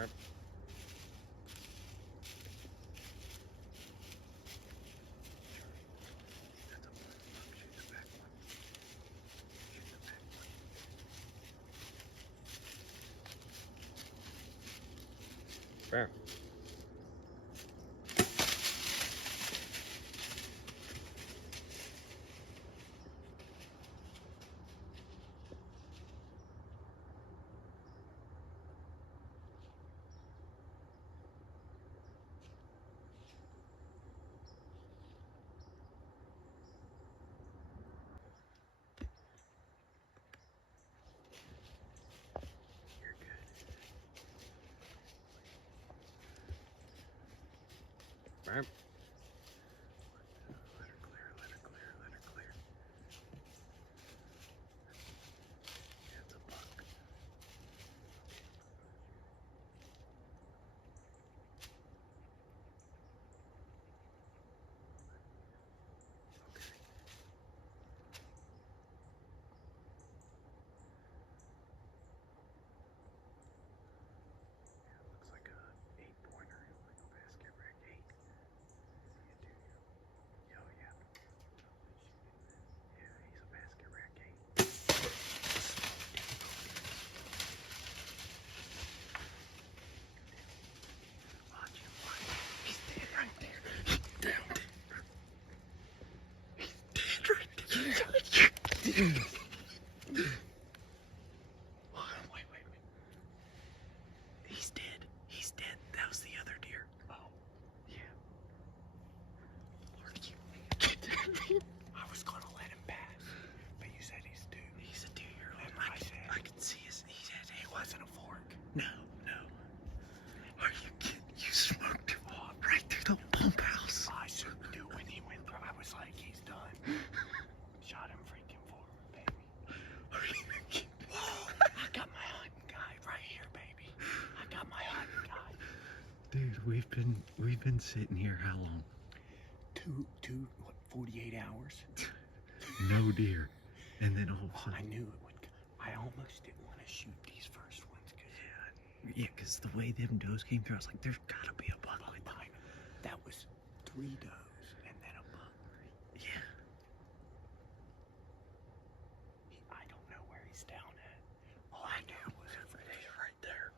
Okay. Fair. Right. Let her clear, let her clear, let her clear. Yeah, it's a buck. Okay. Yeah, looks like a 8-pointer, like a basket rack 8. Oh yeah. Yeah, he's a basket rack 8. Watch him, watch him. He's dead right there. He's down there. He's dead right there. Wait. He's dead. He's dead. That was the other deer. Oh, yeah. I was gonna let him pass, but you said he's due. He's a 2-year-old. I could see he wasn't a fork. No. Are you kidding? You smoked him right through the pump house. I should do when he went through. I was like, he's done. Shot him freaking forward, baby. Are you kidding? Whoa! I got my hunting guide right here, baby. I got my hunting guide. Dude, we've been sitting here how long? 48 hours? No deer. And then all of a sudden, I knew it would. I almost didn't want to shoot these first ones. Because the way them does came through, I was like, there's gotta be a buck with them. That was 3 does and then a buck. Yeah. I don't know where he's down at. All I knew was he's right there.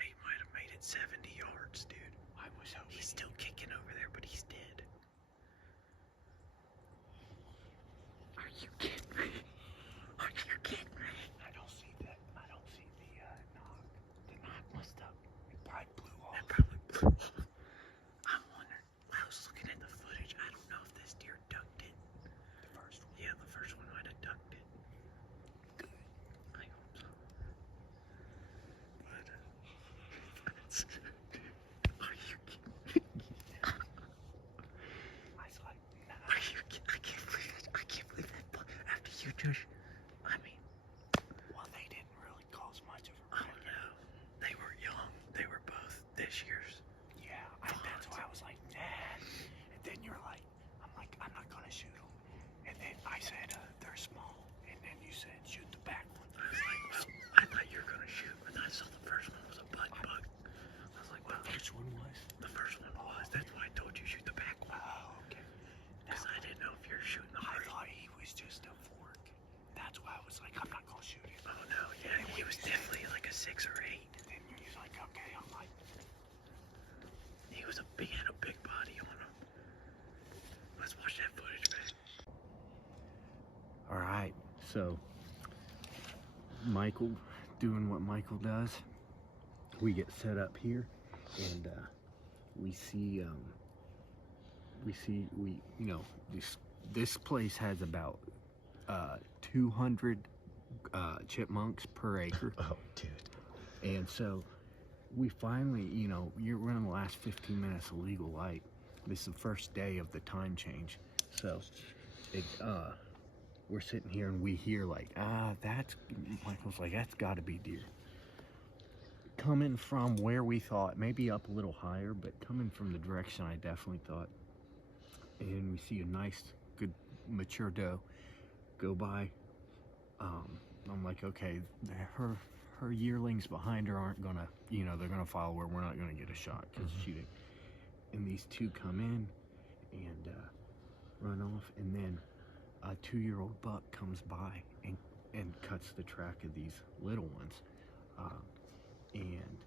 He might have made it 70 yards, dude. I was hoping. He's still kicking over there, but he's dead. Are you kidding me? Are you kidding me? I don't see that. I don't see the knock. The knock must have. It probably blew off. It probably blew off. I'm wondering. I was looking at the footage. I don't know if this deer ducked it. The first one? Yeah, the first one might have ducked it. Good. I hope so. But, are you kidding me? I was like, nah. Are you kidding? I can't believe it. I can't believe that. After you just, I mean. Well, they didn't really cause much of a Oh no. They were young. They were both this year's. Yeah, that's why I was like, nah. And then you're like, I'm not gonna shoot them. And then I said, they're small. And then you said, shoot the back one. I was like, well, I thought you were gonna shoot, and I saw the first one was a bug. I was like, well, Which one was? the first one was. That's why I told you shoot the back one. Oh, okay. Because I didn't know if you were shooting the I first one. thought he was just a fork. That's why I was like, I'm not gonna shoot him. Oh no, yeah, he was definitely like a 6 or 8. And then you're like, okay, I'm like, He had a big body on him. Let's watch that footage, man. all right. So Michael doing what Michael does. We get set up here, and we see this place has about 200 chipmunks per acre. Oh, dude. And so we finally, we're in the last 15 minutes of legal light. This is the first day of the time change. So we're sitting here and we hear like, Michael's like, that's gotta be deer. Coming from where we thought, maybe up a little higher, but coming from the direction I definitely thought. And we see a nice, good, mature doe go by. I'm like, okay, her her yearlings behind her aren't gonna, you know, they're gonna follow her. We're not gonna get a shot because shooting. And these two come in and run off, and then a 2-year-old buck comes by and cuts the track of these little ones. And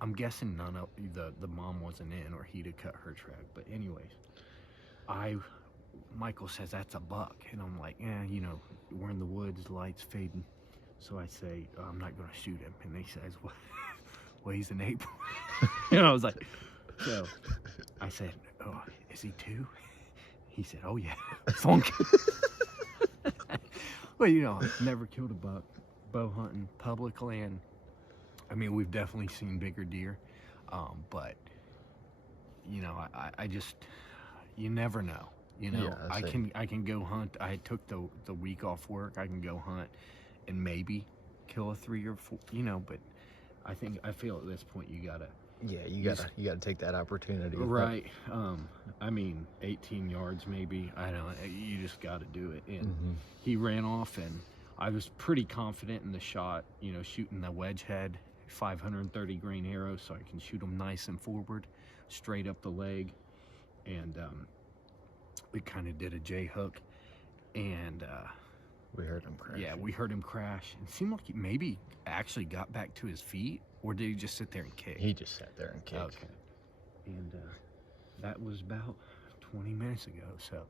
I'm guessing none of the mom wasn't in, or he'd have cut her track. But anyways, Michael says that's a buck, and I'm like, yeah, you know, we're in the woods, lights fading. So I say, oh, I'm not gonna shoot him. And he says, well, he's an ape. And I was like, so I said, oh, is he 2? He said, oh yeah, funk. Well, you know, never killed a buck. Bow hunting, public land. I mean, we've definitely seen bigger deer, but you know, I just, you never know. You know, yeah, I can go hunt. I took the week off work. I can go hunt and maybe kill a 3 or 4. You know, but I feel at this point you gotta. Yeah, you gotta take that opportunity. Right. I mean, 18 yards maybe. I don't know. You just gotta do it. And he ran off, and I was pretty confident in the shot. You know, shooting the wedge head, 530 grain arrow, so I can shoot them nice and forward, straight up the leg. And we kind of did a J hook, and we heard him crash. Yeah, we heard him crash. It seemed like he maybe actually got back to his feet, or did he just sit there and kick? He just sat there and kicked. Okay. And that was about 20 minutes ago. So,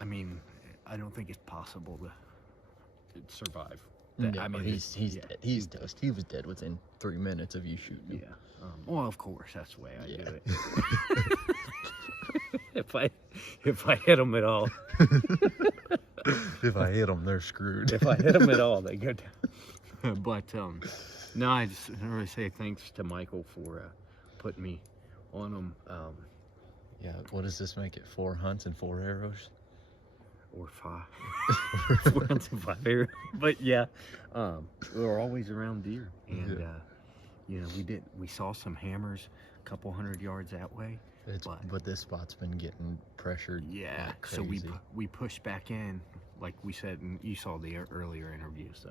I mean, I don't think it's possible to survive. That, I mean, he's dead. He's toast. He was dead within 3 minutes of you shooting him. Yeah. Well, of course, that's the way I do it. if I hit them at all. If I hit them, they're screwed. If I hit them at all, they go down. But no, I just really say thanks to Michael for putting me on them. Yeah, what does this make it? 4 hunts and 4 arrows? Or 5. 4 hunts and 5 arrows. But yeah, we're always around deer. And, you know, we saw some hammers a couple 100 yards that way. But this spot's been getting pressured. Yeah, like so crazy. we pushed back in, like we said, and you saw the earlier interview. So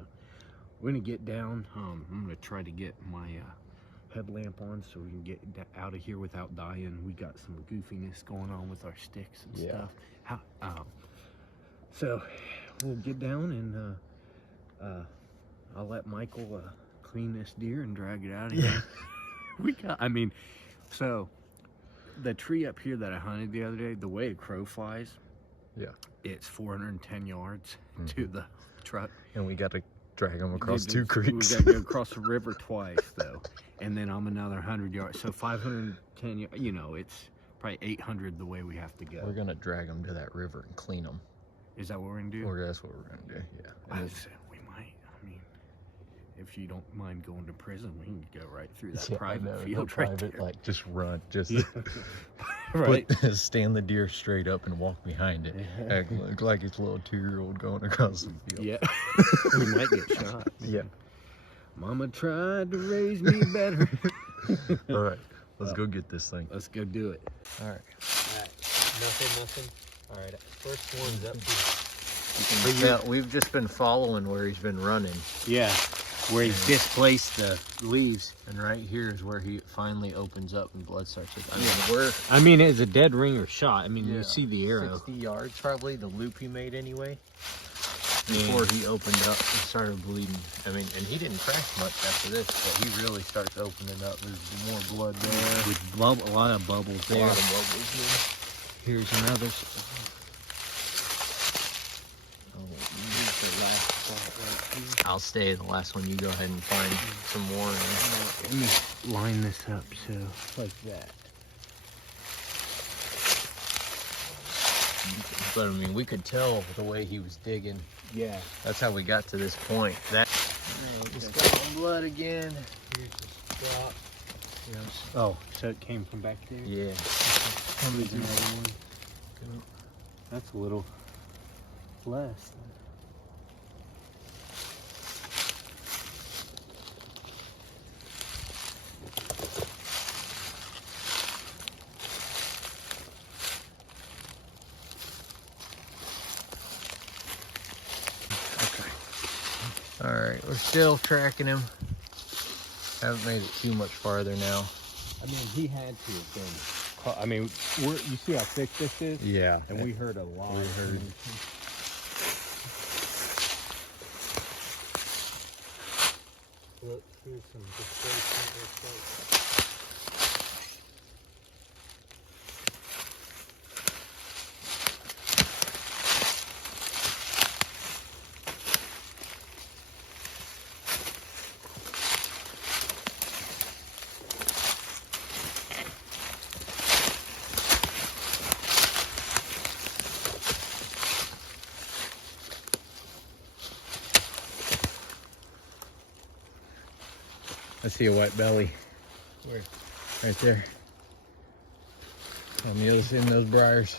we're gonna get down. I'm gonna try to get my headlamp on so we can get out of here without dying. We got some goofiness going on with our sticks and stuff. So we'll get down, and I'll let Michael clean this deer and drag it out of here. So the tree up here that I hunted the other day, the way a crow flies, it's 410 yards to the truck. And we got to drag them across 2 creeks. We got to go across the river twice, though. And then I'm another 100 yards. So 510 yards, you know, it's probably 800 the way we have to go. We're going to drag them to that river and clean them. Is that what we're going to do? Or that's what we're going to do, yeah. I said we might. I mean, if you don't mind going to prison, we can go right through that private field right there. Like, just run. Just right. Stand the deer straight up and walk behind it. Act like it's a little 2-year-old going across the field. Yeah. We might get shot. Yeah. Mama tried to raise me better. All right. Let's go get this thing. Let's go do it. All right. Nothing. All right, first one's up here. We've just been following where he's been running. Yeah, where he's displaced the leaves, and right here is where he finally opens up and blood starts. I mean, it's a dead ringer shot. I mean, you see the arrow. 60 yards probably, the loop he made anyway. Before he opened up and started bleeding. I mean, and he didn't crash much after this, but he really starts opening up. There's more blood there. With a lot of bubbles there. A lot of bubbles there. Here's another. I'll stay at the last one. You go ahead and find some more. Let me line this up so like that. But I mean, we could tell the way he was digging. Yeah. That's how we got to this point. That just got some blood again. Here's the spot. Yes. Oh, so it came from back there? Yeah. There's another one. That's a little less. All right, we're still tracking him. Haven't made it too much farther now. I mean, he had to have been. I mean, you see how thick this is? Yeah. And we heard a lot. We heard. Look, here's some displacement. I see a white belly. Where? Right there. On the other side of those briars.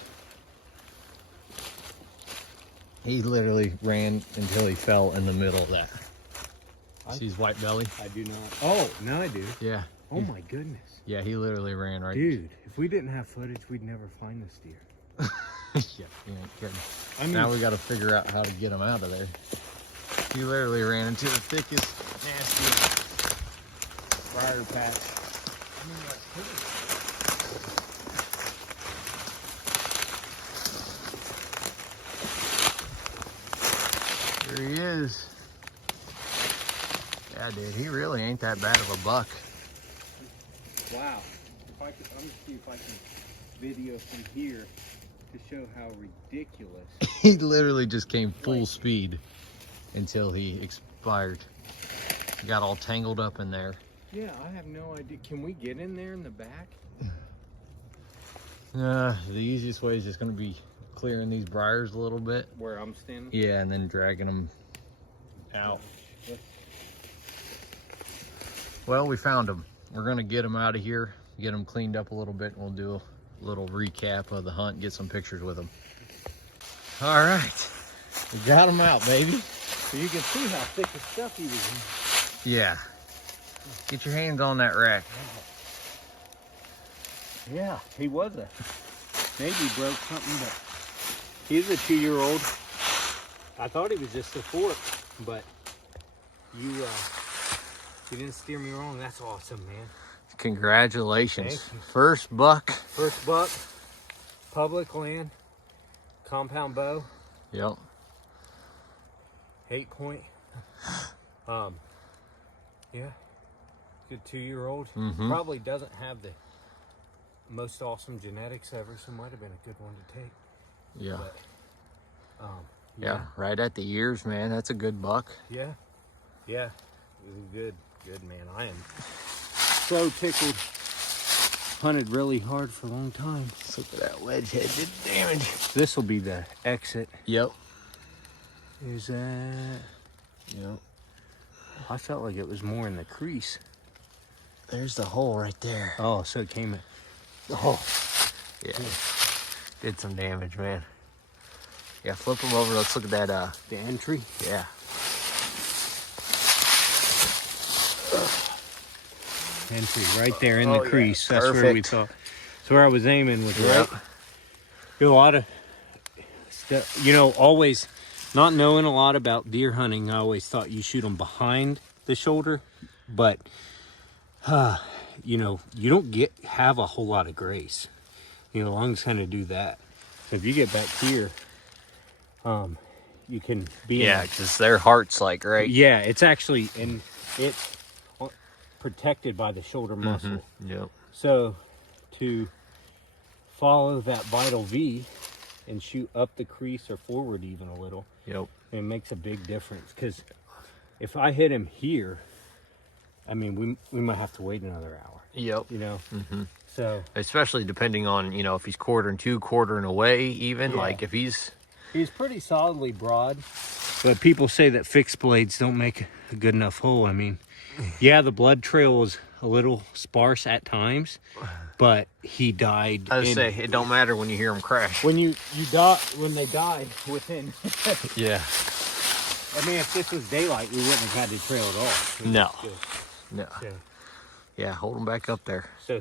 He literally ran until he fell in the middle of that. See his white belly? I do not. Oh, now I do. Yeah. Oh my goodness. Yeah, he literally ran right. Dude, if we didn't have footage, we'd never find this deer. Yeah, you ain't kidding. I mean, Now we got to figure out how to get him out of there. He literally ran into the thickest, nastiest briar patch. There he is. Yeah, dude, he really ain't that bad of a buck. wow. I'm gonna see if I can video from here to show how ridiculous. He literally just came full speed until he expired. He got all tangled up in there. Yeah, I have no idea. Can we get in there in the back? The easiest way is just going to be clearing these briars a little bit. Where I'm standing? Yeah, and then dragging them out. Well, we found him. We're going to get him out of here, get him cleaned up a little bit, and we'll do a little recap of the hunt, get some pictures with him. All right. We got him out, baby. So you can see how thick of stuff he was in. Yeah. Get your hands on that rack. Yeah, he was maybe broke something, but he's a 2-year-old. I thought he was just a fork, but you didn't steer me wrong. That's awesome, man. Congratulations. Thank you. First buck. First buck, public land, compound bow, Yep. 8 point. Yeah, good 2-year-old. Mhm. Probably doesn't have the most awesome genetics ever, so might have been a good one to take. Yeah. But, Yeah, right at the ears, man. That's a good buck. Yeah, it was good, man. I am so tickled. Hunted really hard for a long time. Look at that wedge head did damage. This will be the exit. Yep. Is that? Yep. I felt like it was more in the crease. There's the hole right there. Oh, so it came in. Oh. Yeah. Did some damage, man. Yeah, flip them over. Let's look at that. The entry. Yeah. Entry right there in the yeah. crease. That's where we Perfect. thought. That's where I was aiming with Yep. right. There's a lot of stuff. You know, always not knowing a lot about deer hunting, I always thought you shoot them behind the shoulder, but you know, you don't have a whole lot of grace. You know, lungs kind of do that. So if you get back here, you can be Yeah, in because their heart's like right. yeah, it's actually it's protected by the shoulder muscle. Yep. So to follow that vital V and shoot up the crease or forward even a little, Yep. it makes a big difference. Because if I hit him here, I mean, we might have to wait another hour. Yep. You know. Mm-hmm. So Especially depending on, you know, if he's quartering away, even Yeah. like if he's. he's pretty solidly broad. But people say that fixed blades don't make a good enough hole. I mean, yeah, the blood trail was a little sparse at times, but he died. I would say it don't matter when you hear him crash. when when they died within. Yeah. I mean, if this was daylight, we wouldn't have had the trail at all. It was No. just- No. So, Yeah, hold him back up there. so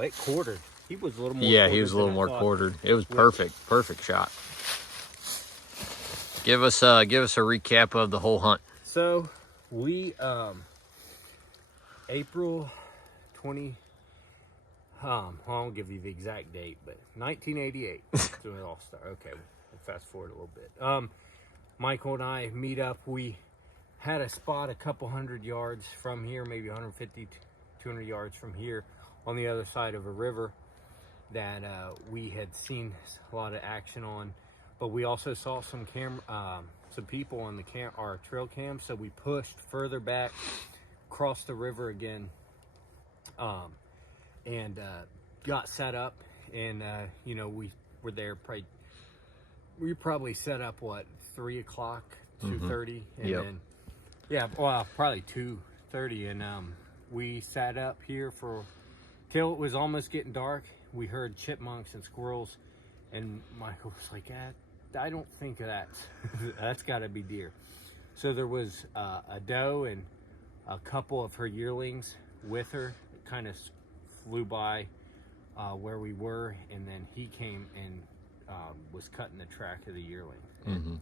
it quartered. He was a little more. Yeah, he was a little than I more thought. quartered. It was perfect shot. Give us a recap of the whole hunt. So we April 20 I won't give you the exact date, but 1988 is when it all started. Okay, we'll fast forward a little bit. Michael and I meet up. We had a spot a couple hundred yards from here, maybe 150 200 yards from here, on the other side of a river that we had seen a lot of action on, but we also saw some people on the our trail cam, so we pushed further back, crossed the river again, and got set up, and you know, we were there probably set up what, 3 o'clock, 2:30, and then well, probably 2:30, and we sat up here till it was almost getting dark. We heard chipmunks and squirrels, and Michael was like, I don't think that's got to be deer. So there was a doe and a couple of her yearlings with her. It kind of flew by where we were, and then he came and was cutting the track of the yearling.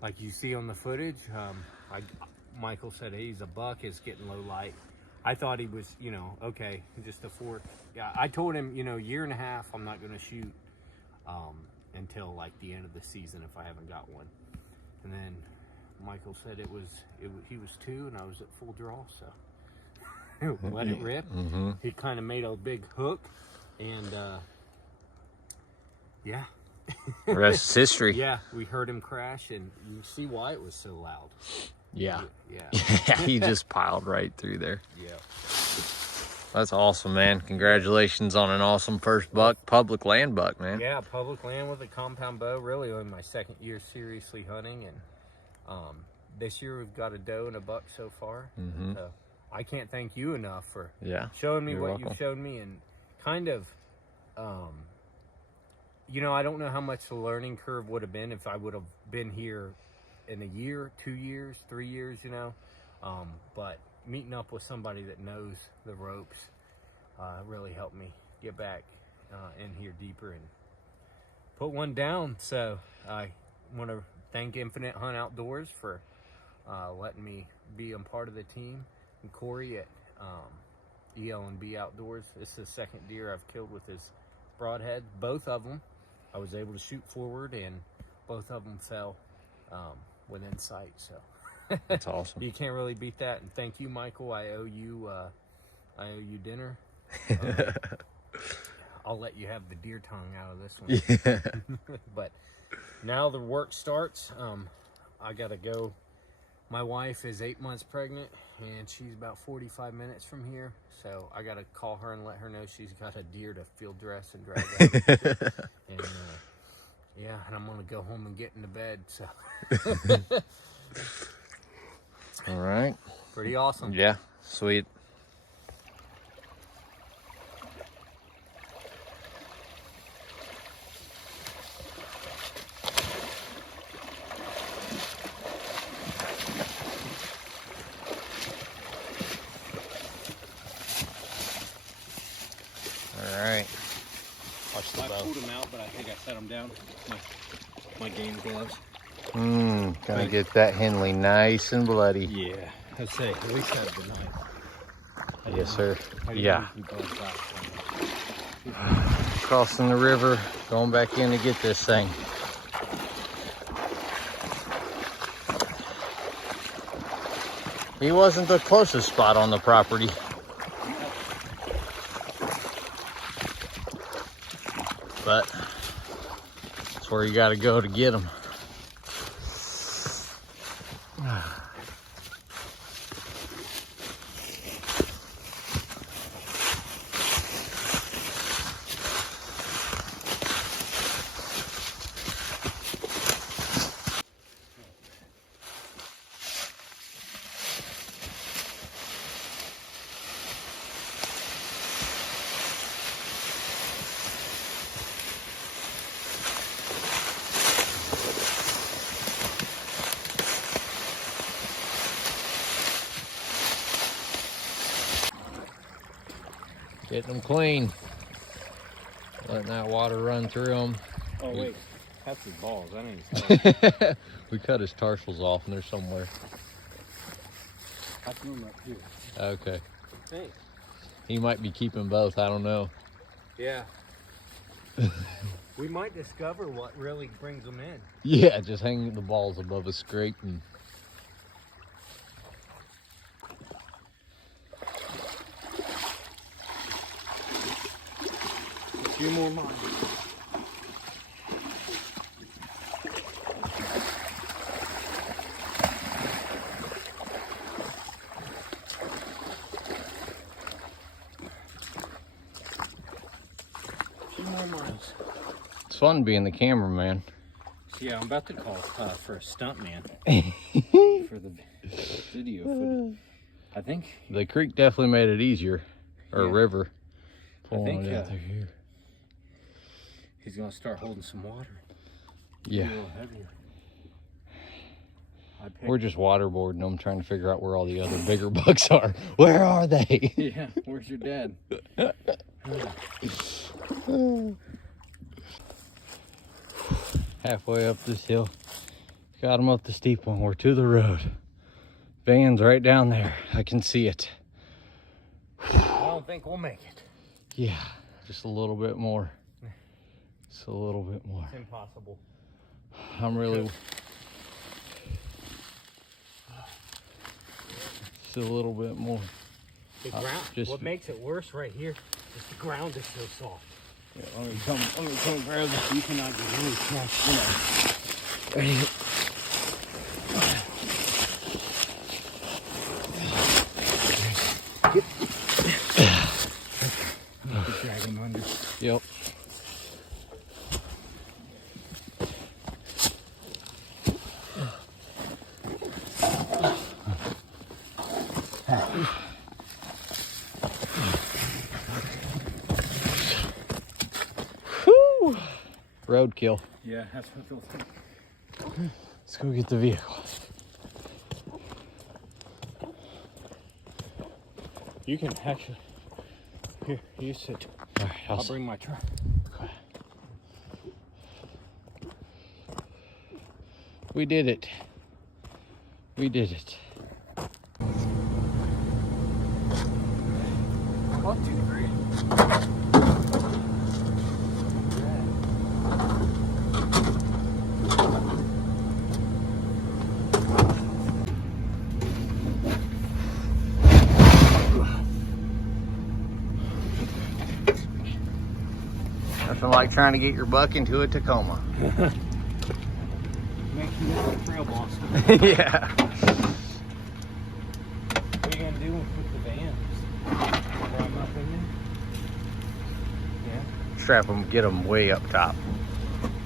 Like you see on the footage, Michael said, hey, he's a buck, it's getting low light. I thought he was, you know, okay, just a fork. Yeah, I told him, you know, 1.5 years I'm not going to shoot until like the end of the season if I haven't got one. And then Michael said he was 2 and I was at full draw, so let it rip. He kind of made a big hook, and yeah. The rest is history. Yeah, we heard him crash, and you see why it was so loud. Yeah. Yeah. He just piled right through there. Yeah. That's awesome, man. Congratulations on an awesome first buck, public land buck, man. Yeah, public land with a compound bow. Really on my 2nd year seriously hunting, and this year we've got a doe and a buck so far. So I can't thank you enough for showing me what you've shown me, and kind of, you know, I don't know how much the learning curve would have been if I would have been here in a year, 2 years, 3 years, you know, but meeting up with somebody that knows the ropes really helped me get back in here deeper and put one down. So I want to thank Infinite Hunt Outdoors for letting me be a part of the team, and Corey at EL&B Outdoors. This is the 2nd deer I've killed with his broadhead. Both of them I was able to shoot forward, and both of them fell within sight. So that's awesome. You can't really beat that. And thank you, Michael. I owe you dinner. I'll let you have the deer tongue out of this one. But now the work starts. I gotta go. My wife is 8 months pregnant, and she's about 45 minutes from here. So I gotta call her and let her know she's got a deer to field dress and drag out. And yeah, and I'm gonna go home and get into bed. So all right. Pretty awesome. Yeah, sweet. All right. I pulled them out, but I think I set them down. My game gloves. Gonna get that Henley nice and bloody. Yeah, I'd say at least have the knife. Yes, sir. Yeah. You both got Crossing the river, going back in to get this thing. He wasn't the closest spot on the property. But that's where you got to go to get them. Getting them clean. Letting that water run through them. Oh wait, that's his balls. I didn't even say. We cut his tarsals off and they're somewhere. I threw him up here. Okay. Thanks. He might be keeping both. I don't know. Yeah. We might discover what really brings them in. Yeah, just hang the balls above a scrape and. A few more miles. It's fun being the cameraman. Yeah, I'm about to call for a stuntman for the video footage. I think the creek definitely made it easier, or yeah. river. I think out through here. He's gonna start holding some water. Yeah. A little heavier. We're just waterboarding them, trying to figure out where all the other bigger bucks are. Where are they? Yeah, where's your dad? Halfway up this hill. Got him up the steep one. We're to the road. Van's right down there. I can see it. I don't think we'll make it. Yeah, just a little bit more. Just a little bit more. It's impossible. I'm really... Just a little bit more. The ground, what makes it worse right here is the ground is so soft. Yeah, let me come grab this. You cannot get really crushed in. Ready? Drag him under. Yep. Whew. Roadkill. Yeah, that's what they'll think. Let's go get the vehicle. You can actually. Here, you sit. All right, I'll bring my truck. Okay. We did it. We did it. 1, 2, 3. Nothing like trying to get your buck into a Tacoma. Make you a trail boss. Yeah. What are you gonna do with the vans? Throw them up in there? Yeah. Strap them, get them way up top.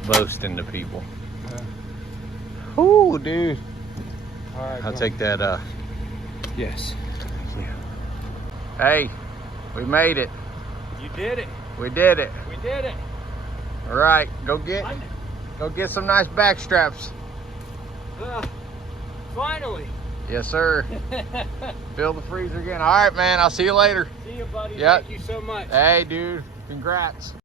Boasting to people. Uh, Ooh, dude. all right. I'll take that. Yes. Hey, we made it. You did it. We did it. We did it. All right, go get some nice back straps. Finally. Yes, sir. Fill the freezer again. All right, man. I'll see you later. See you, buddy. Yep. Thank you so much. Hey, dude. Congrats.